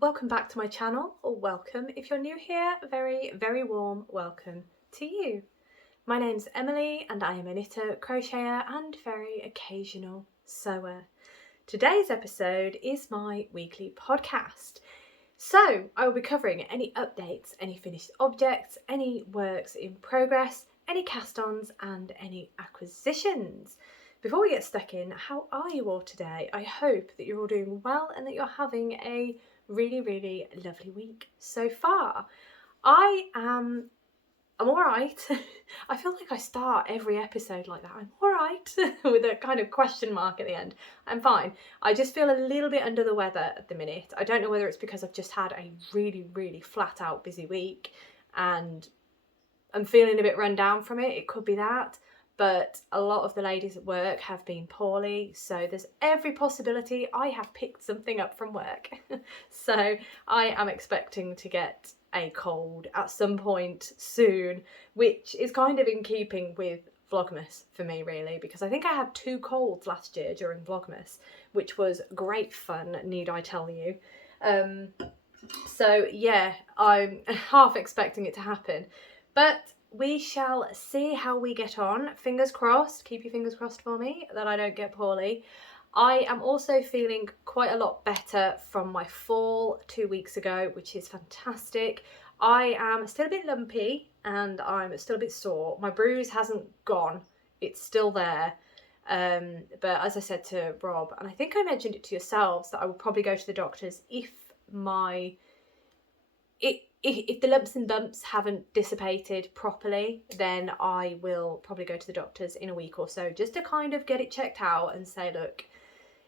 welcome back to my channel, or welcome if you're new here, very warm welcome to you. My name's Emily and I am a knitter, crocheter and very occasional sewer. Today's episode is my weekly podcast. So I will be covering any updates, any finished objects, any works in progress, any cast-ons and any acquisitions. Before we get stuck in, how are you all today? I hope that you're all doing well and that you're having a really lovely week so far. I'm alright. I feel like I start every episode like that. I'm alright with a kind of question mark at the end. I'm fine. I just feel a little bit under the weather at the minute. I don't know whether it's because I've just had a really flat out busy week and I'm feeling a bit run down from it. It could be that. But a lot of the ladies at work have been poorly, so there's every possibility I have picked something up from work. So I am expecting to get a cold at some point soon, which is kind of in keeping with Vlogmas for me really, because I think I had 2 colds last year during Vlogmas, which was great fun, need I tell you. So yeah, I'm half expecting it to happen, but we shall see how we get on. Fingers crossed, keep your fingers crossed for me that I don't get poorly. I am also feeling quite a lot better from my fall 2 weeks ago, which is fantastic. I am still a bit lumpy and I'm still a bit sore. My bruise hasn't gone, it's still there. But as I said to Rob, and I think I mentioned it to yourselves, that I would probably go to the doctors if if the lumps and bumps haven't dissipated properly, then I will probably go to the doctors in a week or so just to kind of get it checked out and say, look,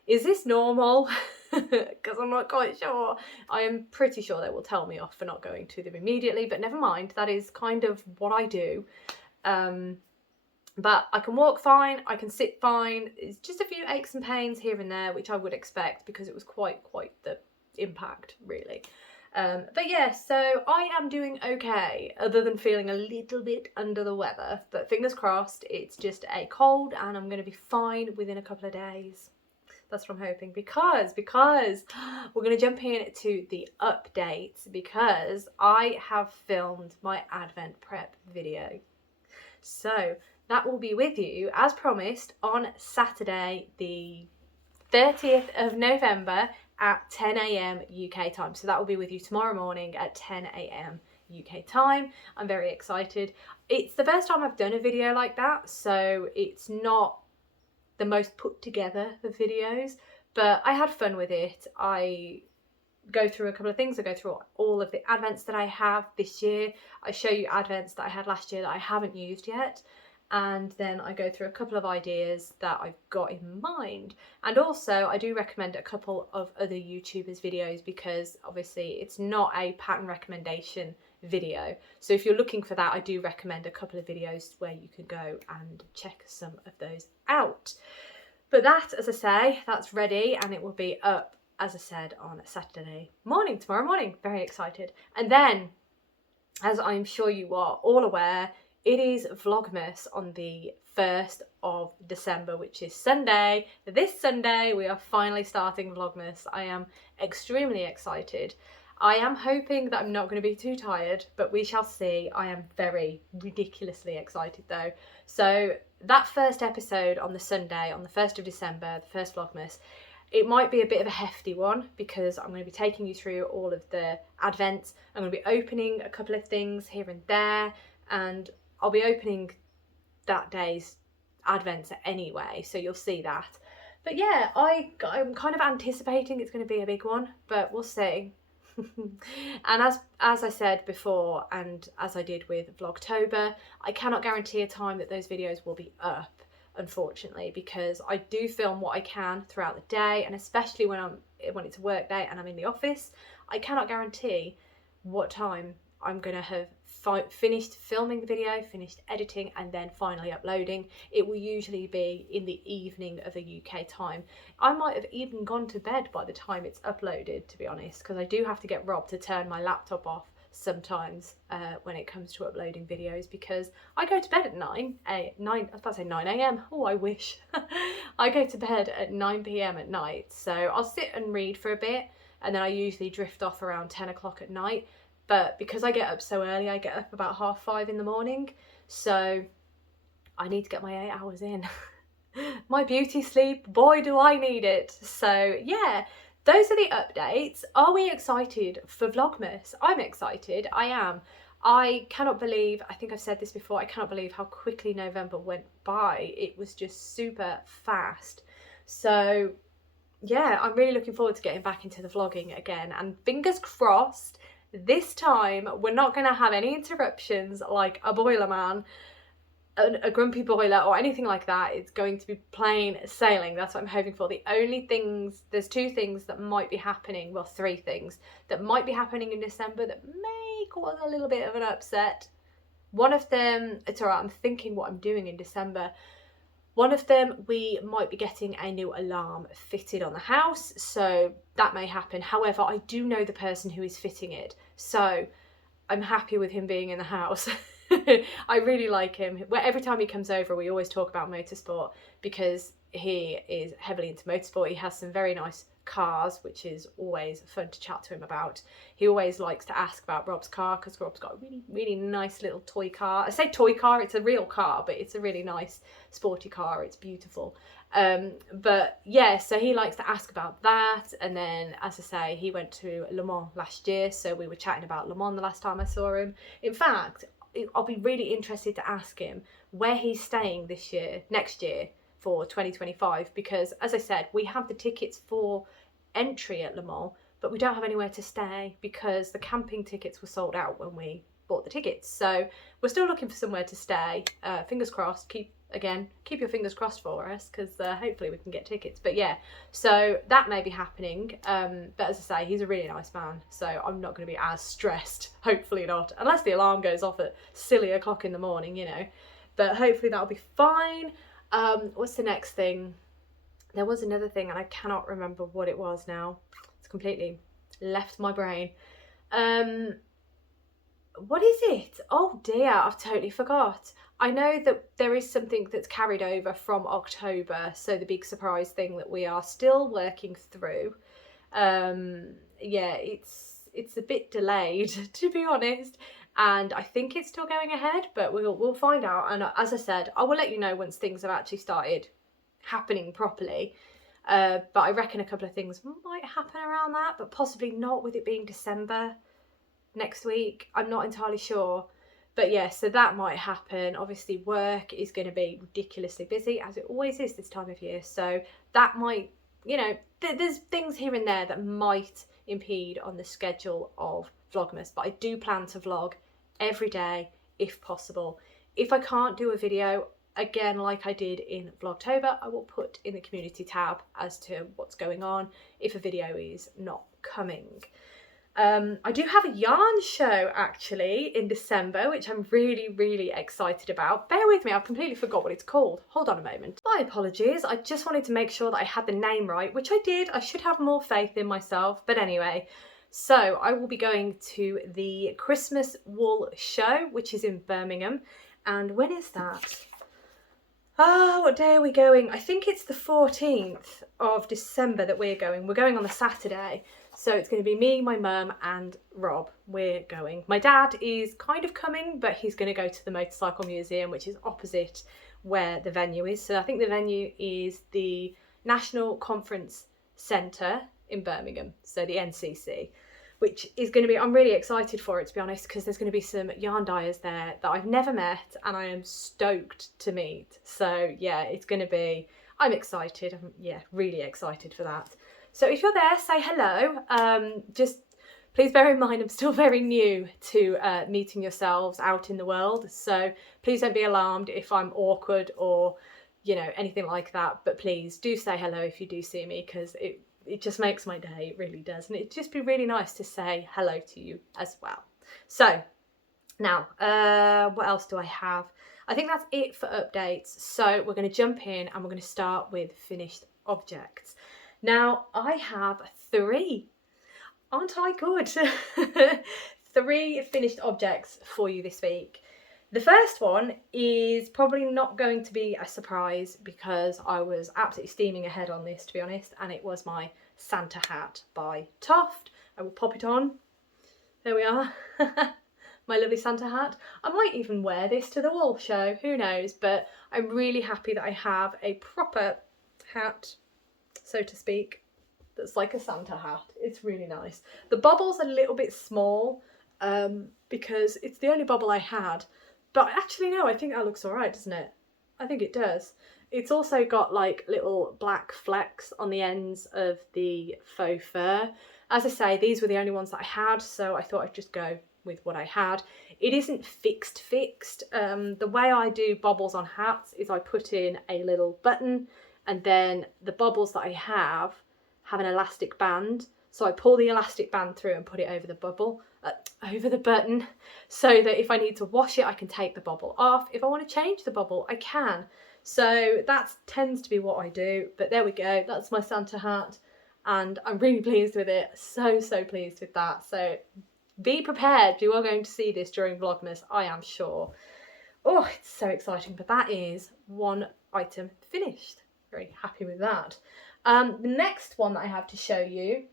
is this normal? Because I'm not quite sure. I am pretty sure they will tell me off for not going to them immediately, but never mind, that is kind of what I do. But I can walk fine, I can sit fine. It's just a few aches and pains here and there, which I would expect because it was quite the impact really. But yeah, so I am doing okay, other than feeling a little bit under the weather. But fingers crossed, it's just a cold and I'm going to be fine within a couple of days. That's what I'm hoping, because we're going to jump into the updates, because I have filmed my Advent prep video. So that will be with you, as promised, on Saturday, the 30th of November, at 10 AM UK time. So that will be with you tomorrow morning at 10 AM UK time. I'm very excited. It's the first time I've done a video like that, so it's not the most put together of videos, but I had fun with it. I go through a couple of things. I go through all of the advents that I have this year. I show you advents that I had last year that I haven't used yet. And then I go through a couple of ideas that I've got in mind. And also I do recommend a couple of other YouTubers' videos, because obviously it's not a pattern recommendation video. So if you're looking for that, I do recommend a couple of videos where you can go and check some of those out. But that, as I say, that's ready and it will be up, as I said, on Saturday morning, tomorrow morning. Very excited. And then, as I'm sure you are all aware, it is Vlogmas on the 1st of December, which is Sunday. This Sunday, we are finally starting Vlogmas. I am extremely excited. I am hoping that I'm not going to be too tired, but we shall see. I am very ridiculously excited though. So that first episode on the Sunday, on the 1st of December, the first Vlogmas, it might be a bit of a hefty one, because I'm going to be taking you through all of the advents. I'm going to be opening a couple of things here and there, and I'll be opening that day's advents anyway, so you'll see that. But yeah, I'm kind of anticipating it's going to be a big one, but we'll see. And as I said before, and as I did with Vlogtober, I cannot guarantee a time that those videos will be up, unfortunately, because I do film what I can throughout the day, and especially when it's a work day and I'm in the office, I cannot guarantee what time I'm going to have finished filming the video, finished editing, and then finally uploading. It will usually be in the evening of the UK time. I might have even gone to bed by the time it's uploaded, to be honest, because I do have to get Rob to turn my laptop off sometimes when it comes to uploading videos, because I go to bed at 9 AM. Oh, I wish. I go to bed at 9 PM at night, so I'll sit and read for a bit. and then I usually drift off around 10 o'clock at night. But because I get up so early, I get up about 5:30 in the morning, so I need to get my 8 hours in. My beauty sleep, boy do I need it. So yeah, those are the updates. Are we excited for Vlogmas? I'm excited, I am. I cannot believe, I think I've said this before, I cannot believe how quickly November went by. It was just super fast. So yeah, I'm really looking forward to getting back into the vlogging again, and fingers crossed this time we're not going to have any interruptions like a boiler man, a grumpy boiler or anything like that. It's going to be plain sailing. That's what I'm hoping for. The only things, there's 2 things that might be happening, well 3 things that might be happening in December that may cause a little bit of an upset. One of them, it's alright, I'm thinking what I'm doing in December. One of them, we might be getting a new alarm fitted on the house, so that may happen. However, I do know the person who is fitting it, so I'm happy with him being in the house. I really like him. Every time he comes over, we always talk about motorsport because he is heavily into motorsport. He has some very nice cars, which is always fun to chat to him about. He always likes to ask about Rob's car because Rob's got a really, really nice little toy car. I say toy car, it's a real car, but it's a really nice sporty car. It's beautiful. But yeah, so he likes to ask about that. And then, as I say, he went to Le Mans last year, so we were chatting about Le Mans the last time I saw him. In fact, I'll be really interested to ask him where he's staying next year for 2025, because as I said, we have the tickets for entry at Le Mans, but we don't have anywhere to stay because the camping tickets were sold out when we bought the tickets. So we're still looking for somewhere to stay. Fingers crossed, keep your fingers crossed for us, because hopefully we can get tickets. But yeah, so that may be happening. But as I say, he's a really nice man, so I'm not going to be as stressed, hopefully not, unless the alarm goes off at silly o'clock in the morning, you know. But hopefully that'll be fine. What's the next thing? There was another thing and I cannot remember what it was now. It's completely left my brain. What is it? Oh dear, I've totally forgot. I know that there is something that's carried over from October, so the big surprise thing that we are still working through. Yeah, it's a bit delayed, to be honest, and I think it's still going ahead, but we'll find out. And as I said, I will let you know once things have actually started happening properly. But I reckon a couple of things might happen around that, but possibly not with it being December next week. I'm not entirely sure. But yeah, so that might happen. Obviously work is going to be ridiculously busy, as it always is this time of year. So that might, you know, there's things here and there that might impede on the schedule of Vlogmas. But I do plan to vlog every day if possible. If I can't do a video, again, like I did in Vlogtober, I will put in the community tab as to what's going on if a video is not coming. I do have a yarn show actually in December, which I'm really, really excited about. Bear with me, I've completely forgot what it's called. Hold on a moment. My apologies, I just wanted to make sure that I had the name right, which I did. I should have more faith in myself, but anyway. So I will be going to the Christmas Wool Show, which is in Birmingham. And when is that? Ah, what day are we going? I think it's the 14th of December that we're going. We're going on the Saturday. So it's going to be me, my mum and Rob. We're going. My dad is kind of coming, but he's going to go to the Motorcycle Museum, which is opposite where the venue is. So I think the venue is the National Conference Centre in Birmingham, so the NCC, which is going to be, I'm really excited for it, to be honest, because there's going to be some yarn dyers there that I've never met and I am stoked to meet. So yeah, it's going to be, I'm excited. I'm, yeah, really excited for that. So if you're there, say hello. Just please bear in mind I'm still very new to meeting yourselves out in the world. So please don't be alarmed if I'm awkward or, you know, anything like that. But please do say hello if you do see me, because it just makes my day, it really does. And it'd just be really nice to say hello to you as well. So now, what else do I have? I think that's it for updates. So we're going to jump in and we're going to start with finished objects. Now, I have 3. Aren't I good? 3 finished objects for you this week. The first one is probably not going to be a surprise because I was absolutely steaming ahead on this, to be honest, and it was my Santa hat by Toft. I will pop it on. There we are. My lovely Santa hat. I might even wear this to the wall show, who knows, but I'm really happy that I have a proper hat, so to speak, that's like a Santa hat. It's really nice. The bobble's a little bit small because it's the only bobble I had, but actually no, I think that looks alright, doesn't it? I think it does. It's also got like little black flecks on the ends of the faux fur. As I say, these were the only ones that I had, so I thought I'd just go with what I had. It isn't fixed. The way I do bobbles on hats is I put in a little button, and then the bobbles that I have an elastic band. So I pull the elastic band through and put it over the over the button, so that if I need to wash it, I can take the bobble off. If I want to change the bobble, I can. So that tends to be what I do. But there we go. That's my Santa hat, and I'm really pleased with it. So pleased with that. So be prepared. You are going to see this during Vlogmas, I am sure. Oh, it's so exciting. But that is one item finished. Very happy with that. The next one that I have to show you,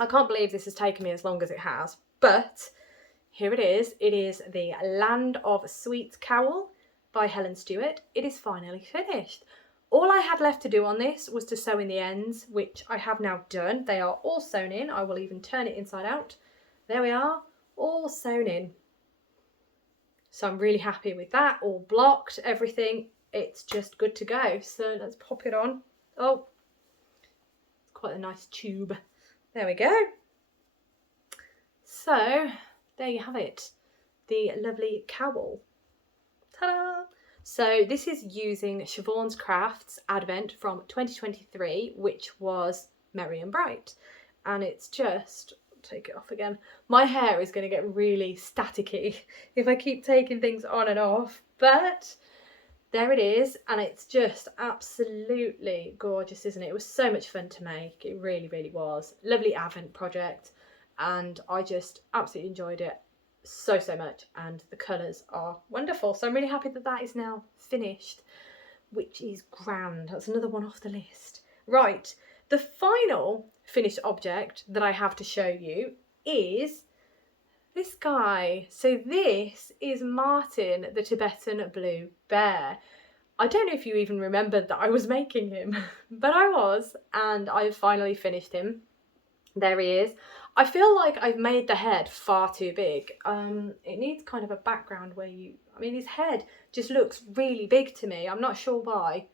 I can't believe this has taken me as long as it has, but here it is. It is the Land of Sweet Cowl by Helen Stewart. It is finally finished. All I had left to do on this was to sew in the ends, which I have now done. They are all sewn in. I will even turn it inside out. There we are, all sewn in. So I'm really happy with that, all blocked, everything. It's just good to go. So let's pop it on. Oh, quite a nice tube. There we go. So there you have it, the lovely cowl. Ta-da! So this is using Siobhan's Crafts Advent from 2023, which was Merry and Bright, and it's just, take it off again, my hair is going to get really staticky if I keep taking things on and off, but there it is, and it's just absolutely gorgeous, isn't it? It was so much fun to make. It really was. Lovely Advent project, and I just absolutely enjoyed it so much, and the colours are wonderful. So I'm really happy that that is now finished, which is grand. That's another one off the list. Right, the final finished object that I have to show you is this guy. So this is Martyn, the Tibetan blue bear. I don't know if you even remembered that I was making him, but I was, and I finally finished him. There he is. I feel like I've made the head far too big. It needs kind of a background where his head just looks really big to me. I'm not sure why.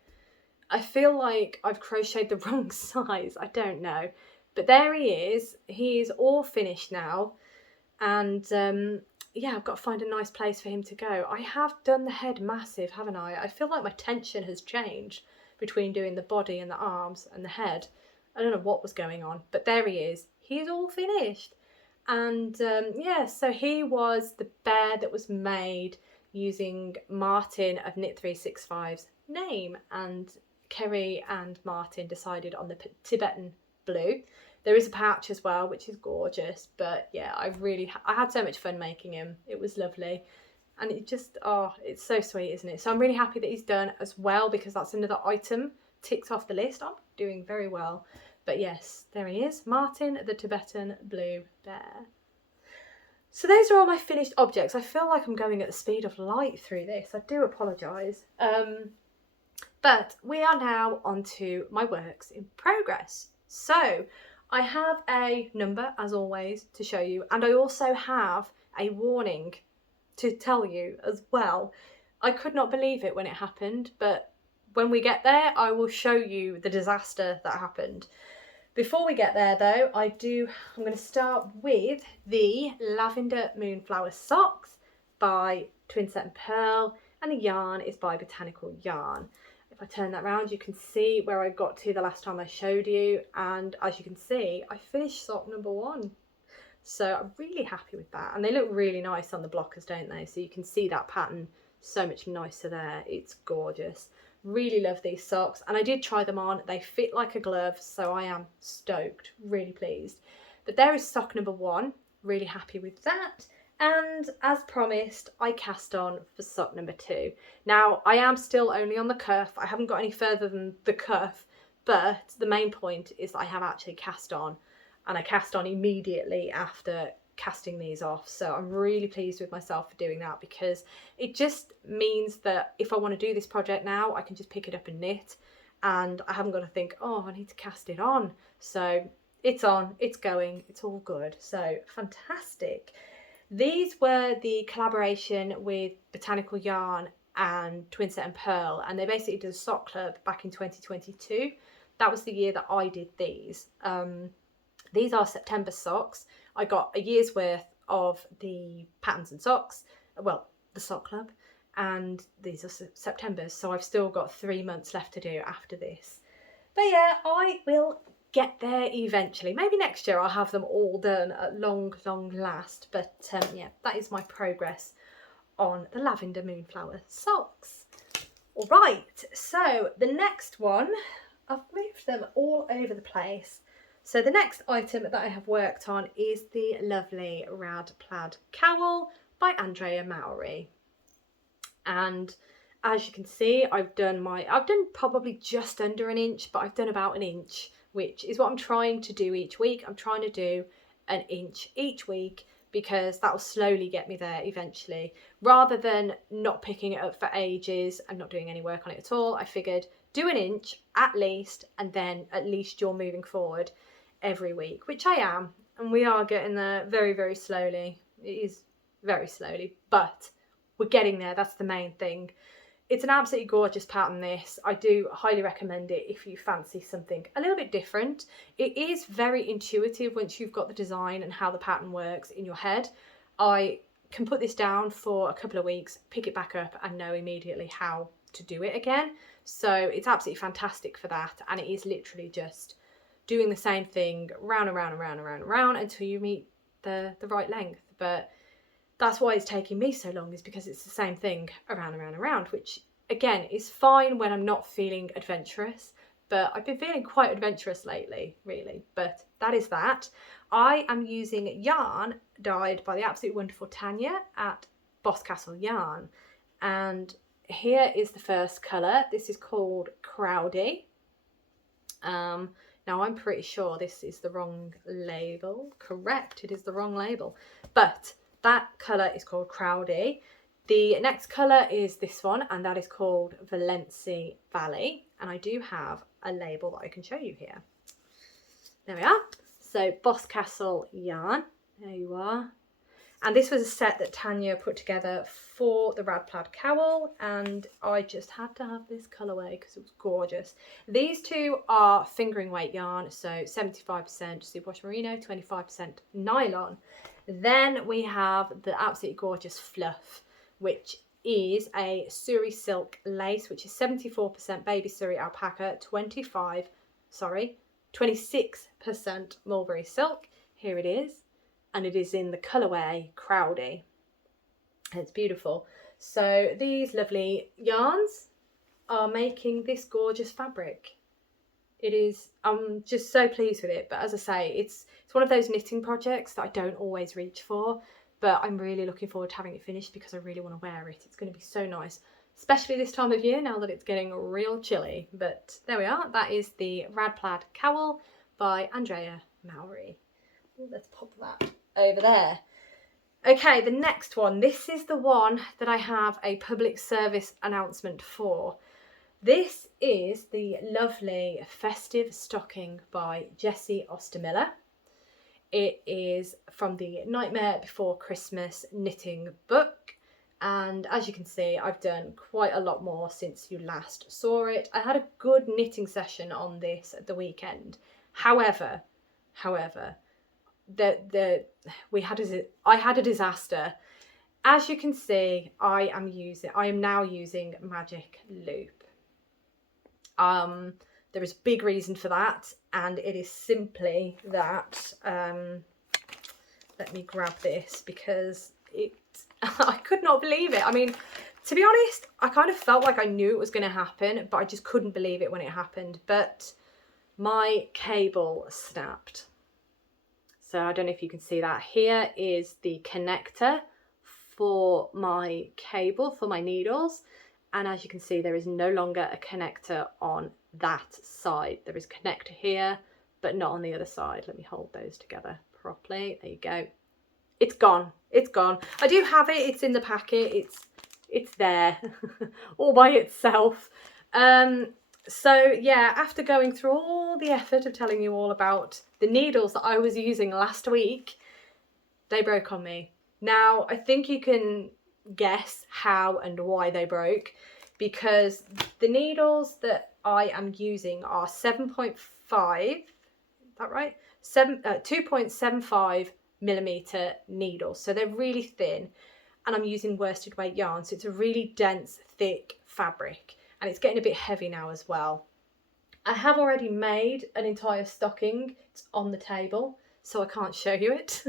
I feel like I've crocheted the wrong size. I don't know. But there he is. He is all finished now. And yeah, I've got to find a nice place for him to go. I have done the head massive, haven't I? I feel like my tension has changed between doing the body and the arms and the head. I don't know what was going on, but there he is. He's all finished. And yeah, so he was the bear that was made using Martyn of Knit 365's name, and Kerry and Martyn decided on the Tibetan blue. There is a pouch as well, which is gorgeous, but yeah, I had so much fun making him. It was lovely, and it just, oh, it's so sweet, isn't it? So I'm really happy that he's done as well, because that's another item ticked off the list. I'm doing very well. But yes, there he is, Martyn the Tibetan blue bear. So those are all my finished objects. I feel like I'm going at the speed of light through this. I do apologise. But we are now on to my works in progress. So I have a number, as always, to show you, and I also have a warning to tell you as well. I could not believe it when it happened, but when we get there, I will show you the disaster that happened. Before we get there though, I'm going to start with the Lavender Moonflower socks by Twinset and Pearl, and the yarn is by Botanical Yarn. If I turn that round, you can see where I got to the last time I showed you, and as you can see, I finished sock number 1. So I'm really happy with that, and they look really nice on the blockers, don't they? So you can see that pattern so much nicer there. It's gorgeous. Really love these socks, and I did try them on. They fit like a glove, so I am stoked, really pleased. But there is sock number 1, really happy with that. And as promised, I cast on for sock number 2. Now, I am still only on the cuff. I haven't got any further than the cuff, but the main point is that I have actually cast on, and I cast on immediately after casting these off. So I'm really pleased with myself for doing that, because it just means that if I want to do this project now, I can just pick it up and knit, and I haven't got to think, oh, I need to cast it on. So it's on, it's going, it's all good. So fantastic. These were the collaboration with Botanical Yarn and Twinset and Pearl, and they basically did a sock club back in 2022. That was the year that I did these. These are September socks. I got a year's worth of the patterns and socks, well, the sock club, and these are September's, so I've still got 3 months left to do after this. But yeah, I will get there eventually. Maybe next year I'll have them all done at long last. But yeah, that is my progress on the Lavender Moonflower socks. All right, so the next one, I've moved them all over the place. So the next item that I have worked on is the lovely Rad Plaid Cowl by Andrea Mowry. And as you can see, I've done probably just under an inch, but I've done about an inch, which is what I'm trying to do each week. I'm trying to do an inch each week, because that will slowly get me there eventually. Rather than not picking it up for ages and not doing any work on it at all, I figured do an inch at least, and then at least you're moving forward every week, which I am. And we are getting there very slowly. It is very slowly, but we're getting there. That's the main thing. It's an absolutely gorgeous pattern, this. I do highly recommend it if you fancy something a little bit different. It is very intuitive once you've got the design and how the pattern works in your head. I can put this down for a couple of weeks, pick it back up, and know immediately how to do it again. So it's absolutely fantastic for that, and it is literally just doing the same thing round and round until you meet the right length. But that's why it's taking me so long, is because it's the same thing around and round, which again is fine when I'm not feeling adventurous, but I've been feeling quite adventurous lately, really. But that is that. I am using yarn dyed by the absolutely wonderful Tanya at Boscastle Yarn, and here is the first colour. This is called Crowdy. Now I'm pretty sure this is the wrong label. Correct, it is the wrong label, but that colour is called Crowdy. The next colour is this one, and that is called Valency Valley. And I do have a label that I can show you here. There we are. So Boscastle Yarn, there you are. And this was a set that Tanya put together for the Rad Plaid Cowl, and I just had to have this colourway because it was gorgeous. These two are fingering weight yarn, so 75% superwash merino, 25% nylon. Then we have the absolutely gorgeous fluff, which is a Surrey silk lace, which is 74% baby Surrey alpaca, 26% mulberry silk. Here it is. And it is in the colourway Crowdy. And it's beautiful. So these lovely yarns are making this gorgeous fabric. It is, I'm just so pleased with it. But as I say, it's one of those knitting projects that I don't always reach for, but I'm really looking forward to having it finished because I really want to wear it. It's going to be so nice, especially this time of year now that it's getting real chilly. But there we are. That is the Rad Plaid Cowl by Andrea Mowry. Let's pop that over there. Okay, the next one. This is the one that I have a public service announcement for. This is the lovely Festive Stocking by Jessie Ostermiller. It is from the Nightmare Before Christmas knitting book. And as you can see, I've done quite a lot more since you last saw it. I had a good knitting session on this at the weekend. However, I had a disaster. As you can see, I am now using Magic Loop. There is a big reason for that, and it is simply that let me grab this because I could not believe it. I mean, to be honest, I kind of felt like I knew it was going to happen, but I just couldn't believe it when it happened. But my cable snapped. So I don't know if you can see that. Here is the connector for my cable, for my needles. And as you can see, there is no longer a connector on that side. There is a connector here, but not on the other side. Let me hold those together properly. There you go. It's gone. It's gone. I do have it. It's in the packet. It's there all by itself. So yeah, after going through all the effort of telling you all about the needles that I was using last week, they broke on me. Now, I think you can guess how and why they broke, because the needles that I am using are 7.5, is that right? 2.75 millimeter needles. So they're really thin, and I'm using worsted weight yarn. So it's a really dense, thick fabric, and it's getting a bit heavy now as well. I have already made an entire stocking. It's on the table, so I can't show you it.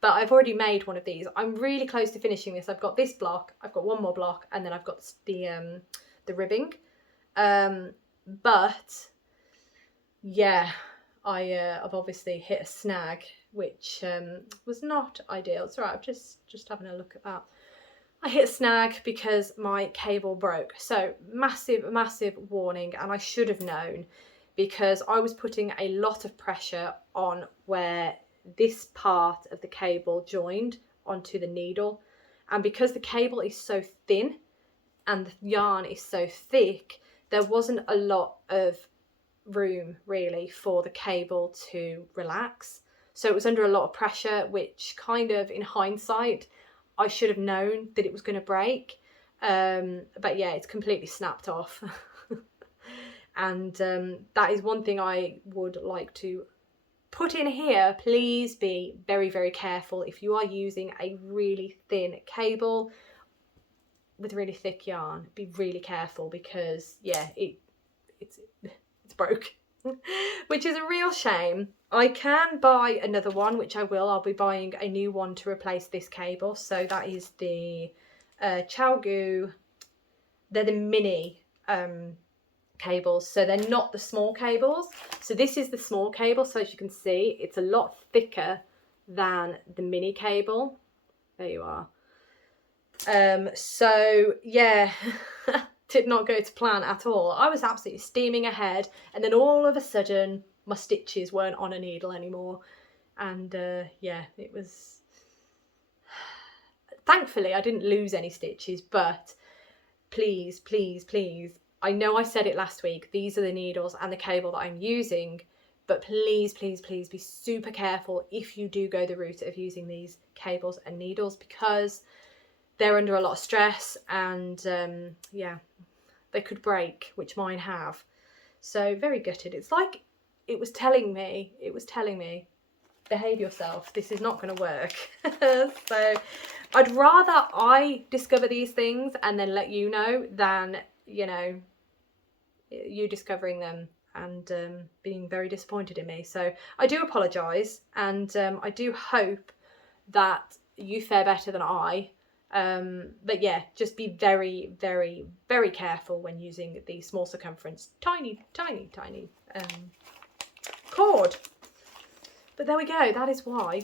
But I've already made one of these. I'm really close to finishing this. I've got this block, I've got one more block, and then I've got the ribbing. But yeah, I've obviously hit a snag, which was not ideal. It's all right, I'm just having a look at that. I hit a snag because my cable broke. So massive warning, and I should have known, because I was putting a lot of pressure on where this part of the cable joined onto the needle, and because the cable is so thin and the yarn is so thick, there wasn't a lot of room really for the cable to relax. So it was under a lot of pressure, which kind of, in hindsight, I should have known that it was going to break. But yeah, it's completely snapped off. And that is one thing I would like to put in here. Please be very careful if you are using a really thin cable with really thick yarn. Be really careful, because yeah, it's broke. Which is a real shame. I can buy another one, which I will. I'll be buying a new one to replace this cable. So that is the Chalgu. They're the mini cables, so they're not the small cables. So this is the small cable. So as you can see, it's a lot thicker than the mini cable. There you are. So yeah, did not go to plan at all. I was absolutely steaming ahead, and then all of a sudden my stitches weren't on a needle anymore, and yeah, it was, thankfully I didn't lose any stitches. But please, I know I said it last week, these are the needles and the cable that I'm using, but please be super careful if you do go the route of using these cables and needles, because they're under a lot of stress, and yeah, they could break, which mine have. So very gutted. It's like it was telling me, behave yourself, this is not going to work. So I'd rather I discover these things and then let you know than, you know, you discovering them and being very disappointed in me. So I do apologise, and I do hope that you fare better than I. But yeah, just be very careful when using the small circumference, tiny cord. But there we go. That is why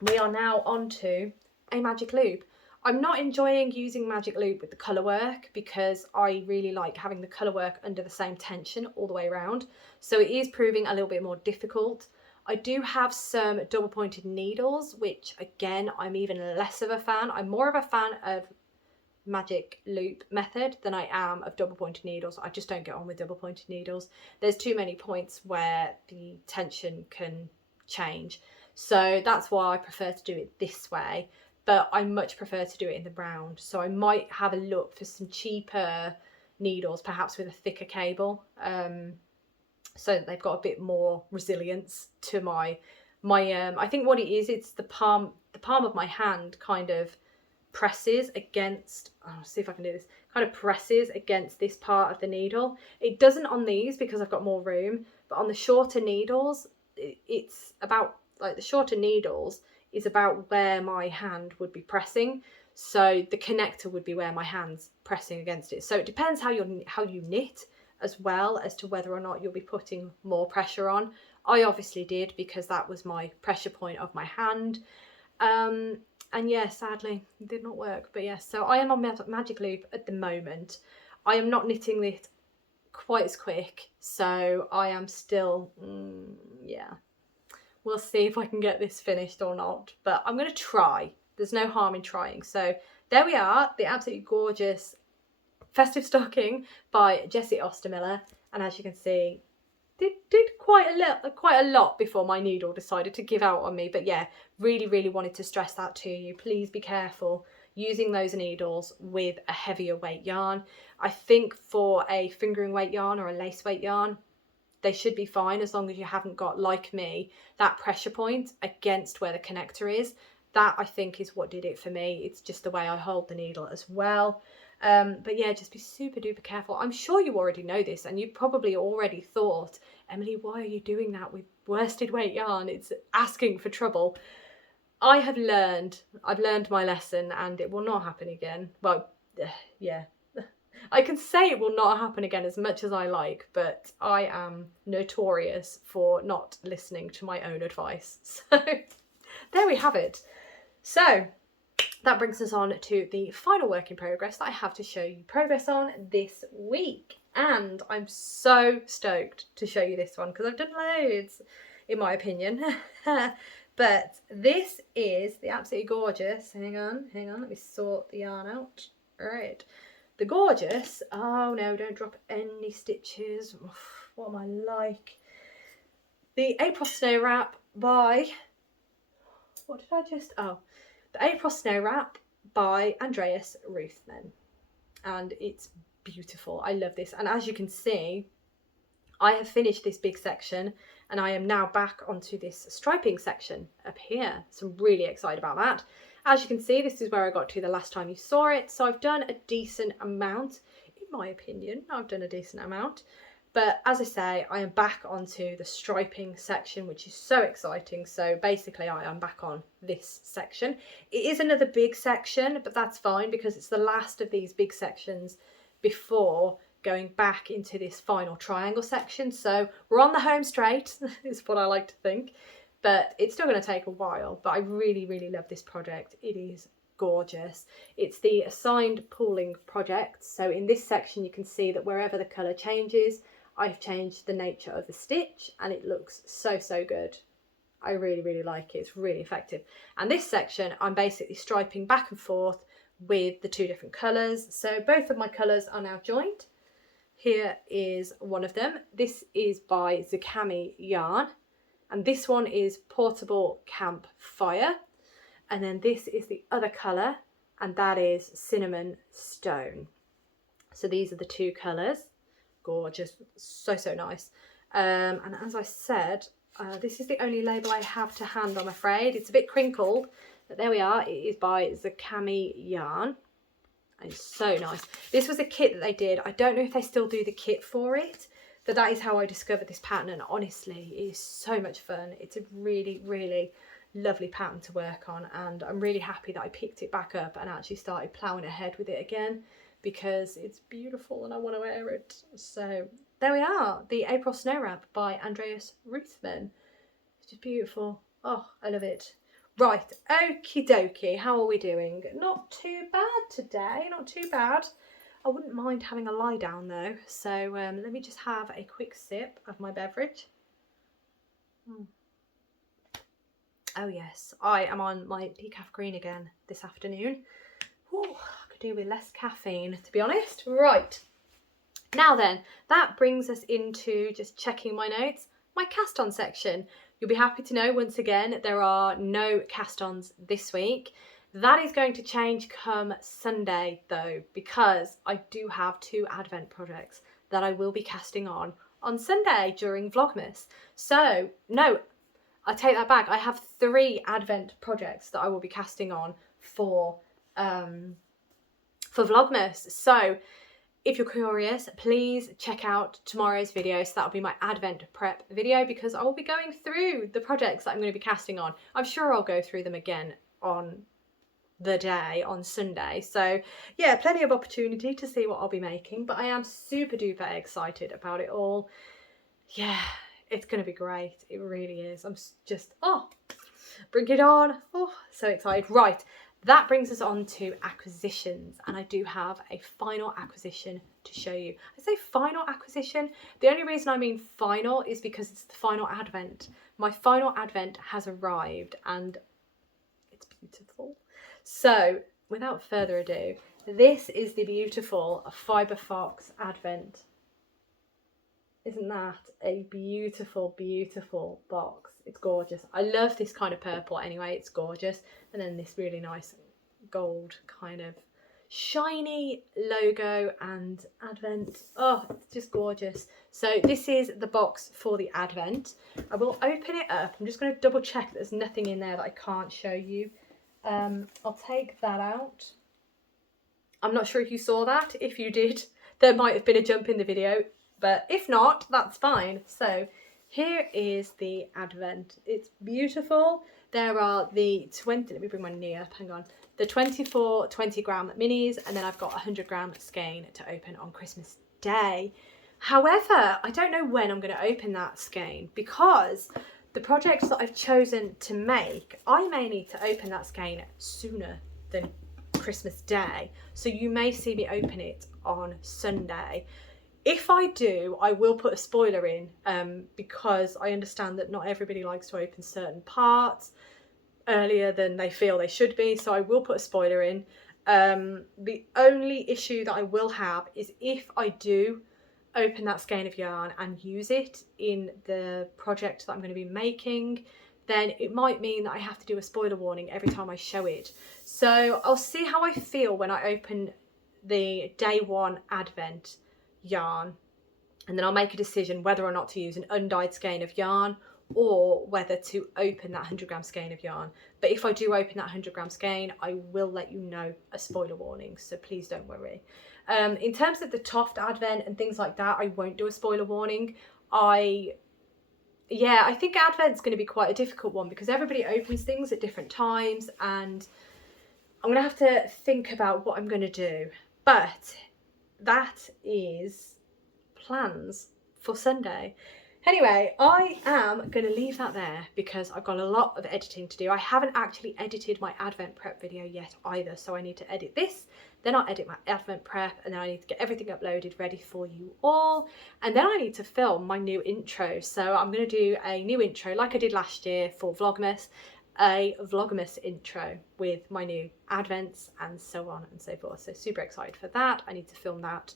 we are now on to a magic loop. I'm not enjoying using magic loop with the colour work, because I really like having the colour work under the same tension all the way around. So it is proving a little bit more difficult. I do have some double pointed needles, which again, I'm even less of a fan. I'm more of a fan of magic loop method than I am of double pointed needles. I just don't get on with double pointed needles. There's too many points where the tension can change. So that's why I prefer to do it this way. But I much prefer to do it in the round. So I might have a look for some cheaper needles, perhaps with a thicker cable. So that they've got a bit more resilience to my I think what it is, it's the palm of my hand kind of presses against, I'll see if I can do this, kind of presses against this part of the needle. It doesn't on these because I've got more room, but on the shorter needles, it's about, like, the shorter needles is about where my hand would be pressing. So the connector would be where my hand's pressing against it. So it depends how you knit, as well as to whether or not you'll be putting more pressure on. I obviously did because that was my pressure point of my hand. And yeah, sadly it did not work. But yes, so I am on magic loop at the moment. I am not knitting this quite as quick, so I am still yeah, we'll see if I can get this finished or not, but I'm going to try. There's no harm in trying. So there we are, the absolutely gorgeous Festive Stocking by Jessie Ostermiller, and as you can see, did quite a lot before my needle decided to give out on me. But yeah, really wanted to stress that to you. Please be careful using those needles with a heavier weight yarn. I think for a fingering weight yarn or a lace weight yarn, they should be fine as long as you haven't got, like me, that pressure point against where the connector is. That, I think, is what did it for me. It's just the way I hold the needle as well. But yeah, just be super duper careful. I'm sure you already know this, and you probably already thought, Emily, why are you doing that with worsted weight yarn? It's asking for trouble. I've learned my lesson, and it will not happen again. Well, yeah. I can say it will not happen again as much as I like, but I am notorious for not listening to my own advice. So there we have it. So that brings us on to the final work in progress that I have to show you progress on this week. And I'm so stoked to show you this one because I've done loads, in my opinion. But this is the absolutely gorgeous, hang on, let me sort the yarn out. All right. The gorgeous, oh no, don't drop any stitches. Oof, what am I like? The April Snow Wrap by, what did I just, oh. The April Snow Wrap by Andreas Ruthven. And it's beautiful. I love this. And as you can see, I have finished this big section and I am now back onto this striping section up here. So I'm really excited about that. As you can see, this is where I got to the last time you saw it. So I've done a decent amount, in my opinion. I've done a decent amount. But as I say, I am back onto the striping section, which is so exciting. So basically I am back on this section. It is another big section, but that's fine because it's the last of these big sections before going back into this final triangle section. So we're on the home straight, is what I like to think. But it's still going to take a while. But I really love this project. It is gorgeous. It's the assigned pooling project. So in this section, you can see that wherever the colour changes, I've changed the nature of the stitch and it looks so good. I really like it. It's really effective. And this section, I'm basically striping back and forth with the two different colours. So both of my colours are now joined. Here is one of them. This is by Zakami Yarn. And this one is Portable Campfire. And then this is the other colour, and that is Cinnamon Stone. So these are the two colours. Gorgeous, so nice. And as I said, this is the only label I have to hand, I'm afraid. It's a bit crinkled, but there we are. It is by Zakami Yarn. And it's so nice. This was a kit that they did. I don't know if they still do the kit for it, but that is how I discovered this pattern, and honestly, it is so much fun. It's a really lovely pattern to work on, and I'm really happy that I picked it back up and actually started ploughing ahead with it again because it's beautiful and I want to wear it. So there we are, the April Snow Wrap by Andreas Ruthven. It's just beautiful. Oh, I love it. Right, okie dokie, how are we doing? Not too bad today, not too bad. I wouldn't mind having a lie down though, so let me just have a quick sip of my beverage. Oh yes, I am on my decaf green again this afternoon. Ooh, I could do with less caffeine, to be honest. Right, now then, that brings us into just checking my notes, my cast on section. You'll be happy to know once again there are no cast ons this week. That is going to change come Sunday though, because I do have 2 Advent projects that I will be casting on Sunday during Vlogmas. So no, I take that back. I have 3 Advent projects that I will be casting on for Vlogmas. So if you're curious, please check out tomorrow's video. So that'll be my Advent prep video because I will be going through the projects that I'm going to be casting on. I'm sure I'll go through them again on the day on Sunday. So yeah, plenty of opportunity to see what I'll be making, but I am super duper excited about it all. Yeah, It's going to be great. It really is. I'm just, oh, bring it on. Oh, so excited. Right, that brings us on to acquisitions, and I do have a final acquisition to show you. I say final acquisition. The only reason I mean final is because it's the final advent. My final advent has arrived and it's beautiful. So without further ado, this is the beautiful Fibre Fox advent. Isn't that a beautiful, beautiful box? It's gorgeous. I love this kind of purple anyway. It's gorgeous. And then this really nice gold kind of shiny logo and advent. Oh, it's just gorgeous. So this is the box for the advent. I will open it up. I'm just going to double check that there's nothing in there that I can't show you. I'll take that out. I'm not sure if you saw that. If you did, there might have been a jump in the video. But if not, that's fine. So here is the advent. It's beautiful. There are the 20, let me bring my knee up, hang on. The 24 20-gram minis, and then I've got a 100-gram skein to open on Christmas Day. However, I don't know when I'm going to open that skein because the projects that I've chosen to make, I may need to open that skein sooner than Christmas Day. So you may see me open it on Sunday. If I do, I will put a spoiler in because I understand that not everybody likes to open certain parts earlier than they feel they should be. So I will put a spoiler in. The only issue that I will have is if I do open that skein of yarn and use it in the project that I'm going to be making, then it might mean that I have to do a spoiler warning every time I show it. So I'll see how I feel when I open the day one advent yarn, and then I'll make a decision whether or not to use an undyed skein of yarn or whether to open that 100-gram skein of yarn. But if I do open that 100-gram skein, I will let you know, a spoiler warning, so please don't worry. In terms of the Toft advent and things like that, I won't do a spoiler warning. I think advent's going to be quite a difficult one because everybody opens things at different times, and I'm going to have to think about what I'm going to do. But that is plans for Sunday. Anyway, I am going to leave that there because I've got a lot of editing to do. I haven't actually edited my advent prep video yet either, so I need to edit this, then I'll edit my advent prep, and then I need to get everything uploaded ready for you all, and then I need to film my new intro. So I'm going to do a new intro like I did last year for Vlogmas, a Vlogmas intro with my new advents and so on and so forth. So super excited for that. I need to film that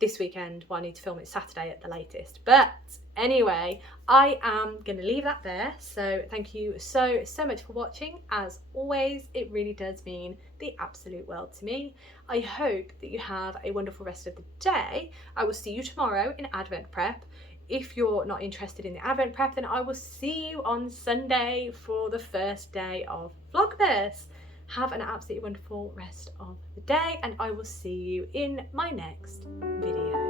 this weekend. Well, I need to film it Saturday at the latest. But anyway, I am going to leave that there. So thank you so much for watching. As always, it really does mean the absolute world to me. I hope that you have a wonderful rest of the day. I will see you tomorrow in Advent Prep. If you're not interested in the Advent Prep, then I will see you on Sunday for the first day of Vlogmas. Have an absolutely wonderful rest of the day, and I will see you in my next video.